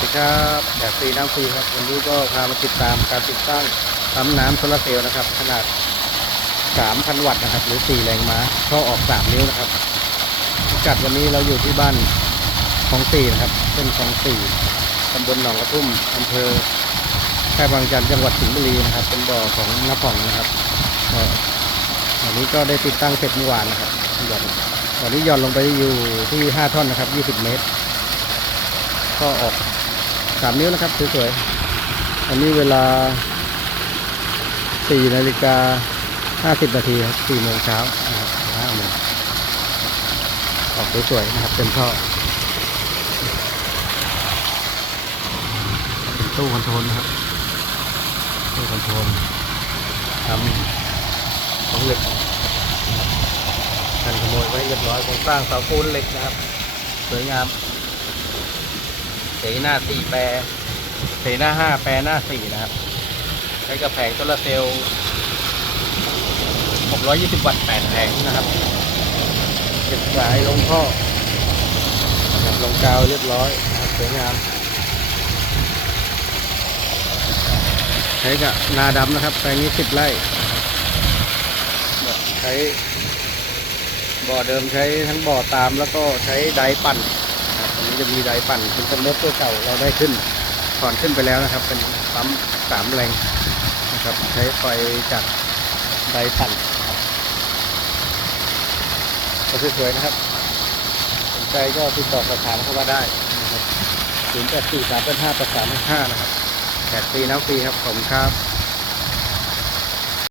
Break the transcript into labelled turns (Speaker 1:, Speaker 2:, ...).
Speaker 1: สวัสดีครับแดดฟรีน้ำฟรีครับ วันนี้ก็พามาติดตามการติดตั้งปั๊มน้ำโซลาร์เซลล์นะครับ ขนาด 3,000 วัตต์นะครับ หรือ 4 แรงม้าท่อออก 3 นิ้วนะครับพิกัดวันนี้เราอยู่ที่บ้านของสี่นะครับเส้นของสี่ตำบลหนองกระทุ่มอำเภอแค่บางจันทร์จังหวัดสิงห์บุรีนะครับ เป็นบ่อของน้าผ่องนะครับวันนี้ก็ได้ติดตั้งเสร็จเมื่อวานนะครับหย่อนวันนี้หย่อนลงไปอยู่ที่ 5 ท่อนนะครับ 20 เมตร ก็ออก 3นิ้วนะครับสวยๆอันนี้เวลา4นาฬิกา50นาทีครับ4โมงเช้านะครับ5โมงออกสวยๆนะครับเป็นท่อเป็นตู้คอนโทรลนะครับตู้คอนโทรลทำของเหล็กกันขโมยไว้เรียบร้อยโครงสร้างเสาปูนเหล็กนะครับ สวยงาม เสหน้าสี่แปรเสหน้าห้าแปรหน้าสี่นะครับใช้กับแผงโซลาร์เซลล์620 วัตต์8แผงนะครับเก็บสายลงท่อลงกาวเรียบร้อยนะครับสวยงามใช้กับนาดำนะครับแปลงนี้10ไร่นะครับใช้บ่อเดิมใช้ทั้งบ่อตามแล้วก็ใช้ไดปั่น ครับอันนี้จะมีไดปั่นเป็นสมมติตัวเก่าเราได้ขึ้นถอนขึ้นไปแล้วนะครับ เป็นปั๊มสามแรงนะครับ ใช้ไฟจากไดปั่นก็สวยๆนะครับสนใจก็ติดต่อสอบถามเข้ามาได้นะครับศูนย์แปดสี่สามเป็นห้าแปดสามห้านะครับแปดปีน้ำฟรีครับผมครับ